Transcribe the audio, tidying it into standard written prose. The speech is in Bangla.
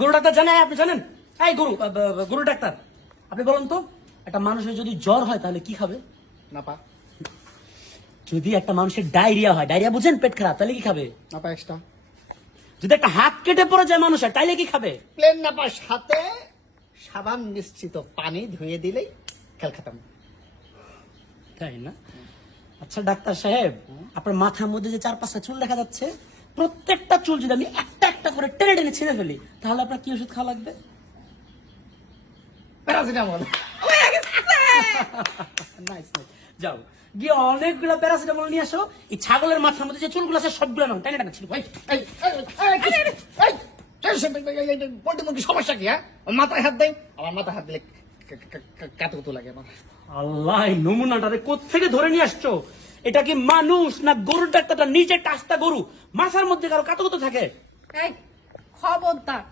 গরু ডাক্তার জানেন? আপনি জানেন? এই গরু ডাক্তার, আপনি বলুন তো, একটা মানুষের যদি জ্বর হয় তাহলে কি খাবে? না পা যদি একটা মানুষের ডায়রিয়া হয়, ডায়রিয়া বুঝেন, পেট খারাপ, তাহলে কি খাবে? না পা এক্সট্রা যদি একটা হাত কেটে পড়ে যায় মানুষের, তাইলে কি খাবে? প্লেন না পা সাথে সাবান মিশ্রিত পানি ধুয়ে দিলেই খেল খাতাম। তাই না? আচ্ছা ডাক্তার সাহেব, আপনার মাথার মধ্যে যে 4-5টা চুল দেখা যাচ্ছে, প্রত্যেকটা চুল যদি আমি একটা একটা করে টেনে টেনে ছিঁড়ে ফেলি, তাহলে আপনার কি ওষুধ খাওয়া লাগবে? প্যারাসিটামল। নাইস, যাও গিয়ে অনেকগুলো প্যারাসিটামল নিয়ে আসো। এই ছাগলের মাথার মধ্যে যে চুলগুলো আছে সবগুলো নাও, টেনে টেনে ছিঁড়ে। পোল্ট্রি মুরগি সমস্যা কি? হ্যাঁ, মাথায় হাত দেয়, আমার মাথায় হাত দিলে কাতুকুতু লাগে আমার। আল্লাহ, নমুনাটারে কোত্থেকে ধরে নিয়ে আসছো? এটা কি মানুষ না গরুর ডাক্তারটা নিজে টাস্তা গরু, মাথার মধ্যে কারো কাতকুতো থাকে? এই খবরদার